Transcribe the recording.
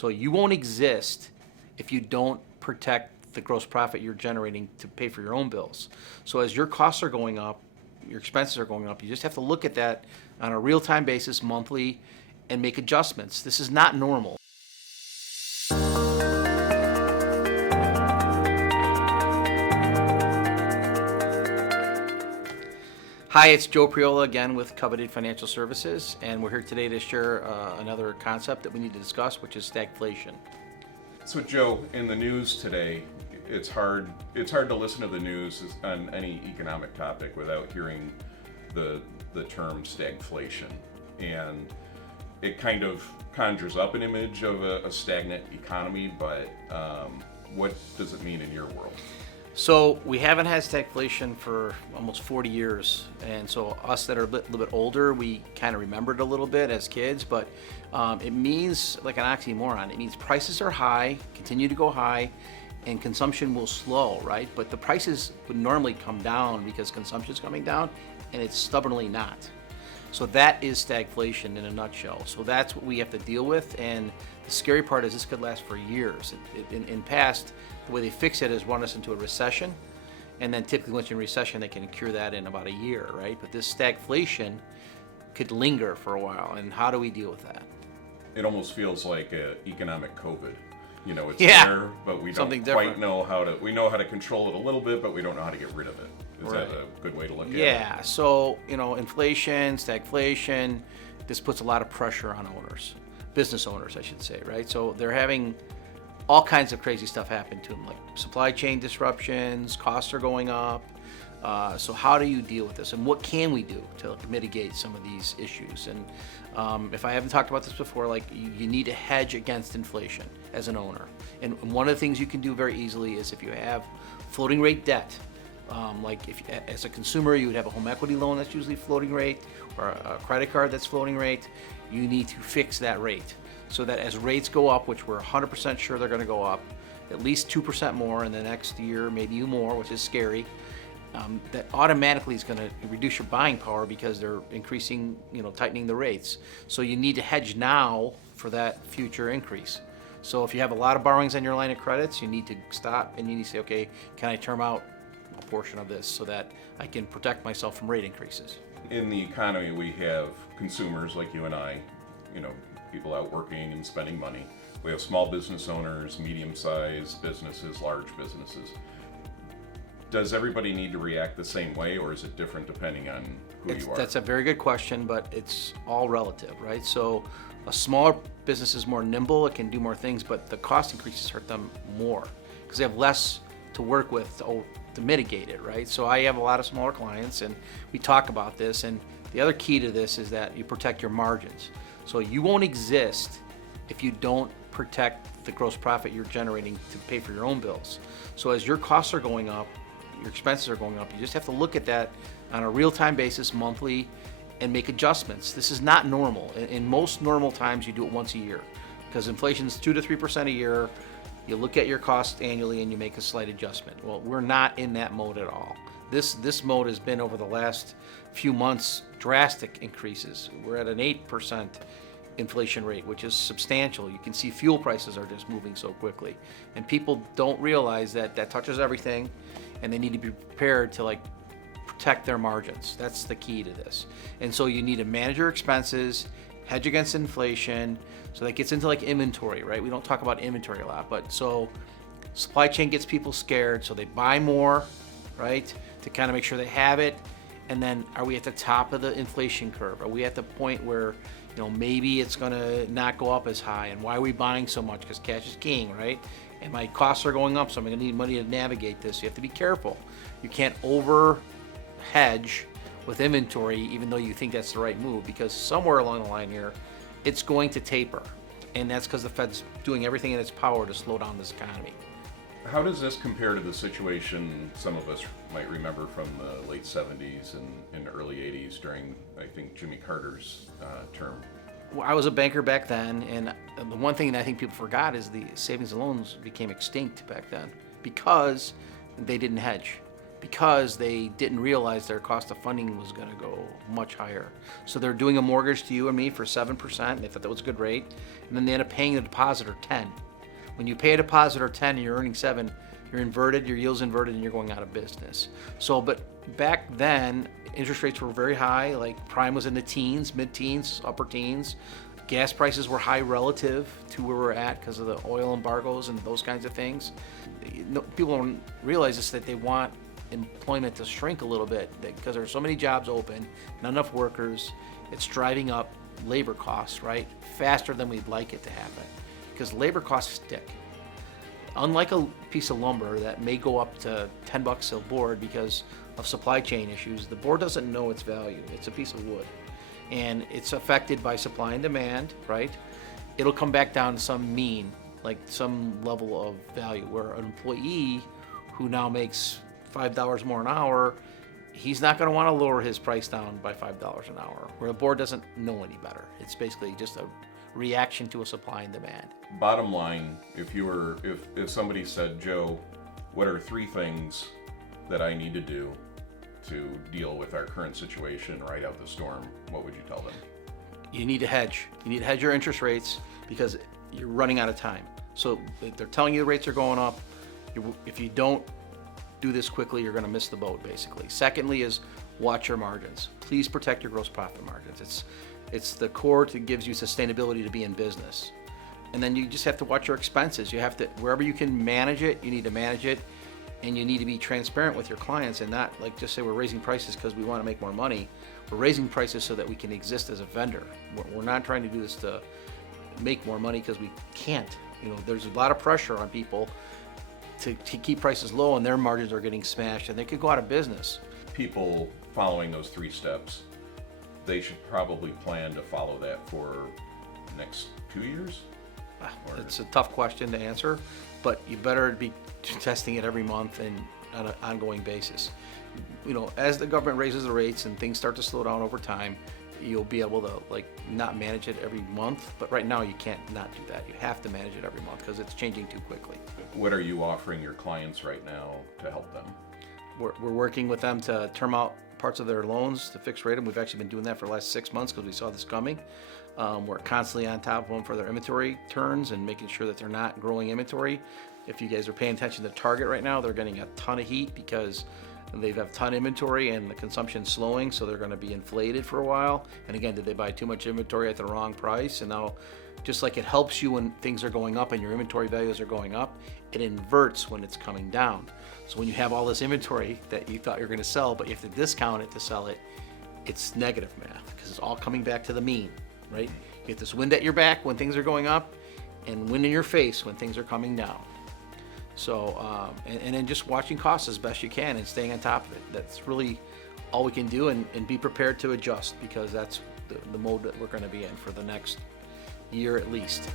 So you won't exist if you don't protect the gross profit you're generating to pay for your own bills. So as your costs are going up, your expenses are going up, you just have to look at that on a real-time basis, monthly, and make adjustments. This is not normal. Hi, it's Joe Priola again with Coveted Financial Services, and we're here today to share another concept that we need to discuss, which is stagflation. So Joe, in the news today, it's hard to listen to the news on any economic topic without hearing the term stagflation. And it kind of conjures up an image of a stagnant economy, but what does it mean in your world? So we haven't had stagflation for almost 40 years, and so us that are a little bit older, we kind of remember it a little bit as kids, but it means like an oxymoron. It means prices are high, continue to go high, and consumption will slow, right? But the prices would normally come down because consumption is coming down, and it's stubbornly not. So that is stagflation in a nutshell. So that's what we have to deal with, and the scary part is this could last for years. In past, the way they fix it is run us into a recession, and then typically once you're in recession, they can cure that in about a year, right? But this stagflation could linger for a while, and how do we deal with that? It almost feels like economic COVID. You know, it's there, but we don't quite know how to. We know how to control it a little bit, but we don't know how to get rid of it. Is that a good way to look at it? Yeah. So, inflation, stagflation, this puts a lot of pressure on owners, business owners, I should say, right? So they're having all kinds of crazy stuff happen to them, like supply chain disruptions, costs are going up. So how do you deal with this, and what can we do to mitigate some of these issues? And if I haven't talked about this before, like you need to hedge against inflation as an owner. And one of the things you can do very easily is if you have floating rate debt, like if as a consumer you would have a home equity loan that's usually floating rate, or a credit card that's floating rate, you need to fix that rate so that as rates go up, which we're 100% sure they're going to go up, at least 2% more in the next year, maybe more, which is scary. That automatically is going to reduce your buying power because they're increasing, tightening the rates. So you need to hedge now for that future increase. So if you have a lot of borrowings on your line of credits, you need to stop and you need to say, okay, can I term out a portion of this so that I can protect myself from rate increases? In the economy, we have consumers like you and I, people out working and spending money. We have small business owners, medium-sized businesses, large businesses. Does everybody need to react the same way, or is it different depending on who you are? That's a very good question, but it's all relative, right? So a smaller business is more nimble, it can do more things, but the cost increases hurt them more because they have less to work with to mitigate it, right? So I have a lot of smaller clients, and we talk about this, and the other key to this is that you protect your margins. So you won't exist if you don't protect the gross profit you're generating to pay for your own bills. So as your costs are going up, your expenses are going up, you just have to look at that on a real-time basis, monthly, and make adjustments. This is not normal. In most normal times, you do it once a year because inflation is 2 to 3% a year. You look at your costs annually and you make a slight adjustment. Well, we're not in that mode at all. This mode has been over the last few months drastic increases. We're at an 8% inflation rate, which is substantial. You can see fuel prices are just moving so quickly, and people don't realize that touches everything, and they need to be prepared to protect their margins. That's the key to this. And so you need to manage your expenses, hedge against inflation. So that gets into inventory, right? We don't talk about inventory a lot, but so supply chain gets people scared, so they buy more, right? To kind of make sure they have it. And then are we at the top of the inflation curve? Are we at the point where, maybe it's gonna not go up as high? And why are we buying so much? Because cash is king, right? And my costs are going up, so I'm gonna need money to navigate this. You have to be careful. You can't over hedge with inventory, even though you think that's the right move, because somewhere along the line here, it's going to taper. And that's because the Fed's doing everything in its power to slow down this economy. How does this compare to the situation some of us might remember from the late 70s and early 80s during, I think, Jimmy Carter's term? Well, I was a banker back then, and the one thing that I think people forgot is the savings and loans became extinct back then because they didn't hedge. because they didn't realize their cost of funding was going to go much higher. So they're doing a mortgage to you and me for 7%, and they thought that was a good rate, and then they end up paying the depositor 10. When you pay a depositor 10 and you're earning 7, you're inverted, your yield's inverted, and you're going out of business. So, but back then, interest rates were very high, like prime was in the teens, mid-teens, upper teens. Gas prices were high relative to where we're at because of the oil embargoes and those kinds of things. People don't realize this, that they want employment to shrink a little bit because there are so many jobs open, not enough workers. It's driving up labor costs, right, faster than we'd like it to happen, because labor costs stick. Unlike a piece of lumber that may go up to $10 a board because of supply chain issues, the board doesn't know its value. It's a piece of wood, and it's affected by supply and demand, right? It'll come back down to some mean, like some level of value, where an employee who now makes $5 more an hour, he's not going to want to lower his price down by $5 an hour, where the board doesn't know any better. It's basically just a reaction to a supply and demand. Bottom line, if somebody said, Joe, what are 3 things that I need to do to deal with our current situation, ride out the storm, what would you tell them? You need to hedge. You need to hedge your interest rates because you're running out of time. So if they're telling you the rates are going up, if you don't do this quickly, you're going to miss the boat, basically. Secondly is watch your margins. Please protect your gross profit margins. It's the core that gives you sustainability to be in business. And then you just have to watch your expenses. You have to, wherever you can manage it, you need to manage it, and you need to be transparent with your clients and not like just say we're raising prices because we want to make more money. We're raising prices so that we can exist as a vendor. We're not trying to do this to make more money because we can't. There's a lot of pressure on people to keep prices low, and their margins are getting smashed, and they could go out of business. People following those 3 steps, they should probably plan to follow that for the next 2 years? It's a tough question to answer, but you better be testing it every month and on an ongoing basis. As the government raises the rates and things start to slow down over time, you'll be able to not manage it every month, but right now you can't not do that. You have to manage it every month because it's changing too quickly. What are you offering your clients right now to help them? We're working with them to term out parts of their loans to fix rate them. We've actually been doing that for the last 6 months because we saw this coming. We're constantly on top of them for their inventory turns and making sure that they're not growing inventory. If you guys are paying attention to Target right now, they're getting a ton of heat because they have a ton of inventory and the consumption's slowing, so they're going to be inflated for a while. And again, did they buy too much inventory at the wrong price? And now, just like it helps you when things are going up and your inventory values are going up, it inverts when it's coming down. So when you have all this inventory that you thought you were going to sell, but you have to discount it to sell it, it's negative math because it's all coming back to the mean, right? You get this wind at your back when things are going up and wind in your face when things are coming down. So, and then just watching costs as best you can and staying on top of it. That's really all we can do, and be prepared to adjust because that's the mode that we're going to be in for the next year at least.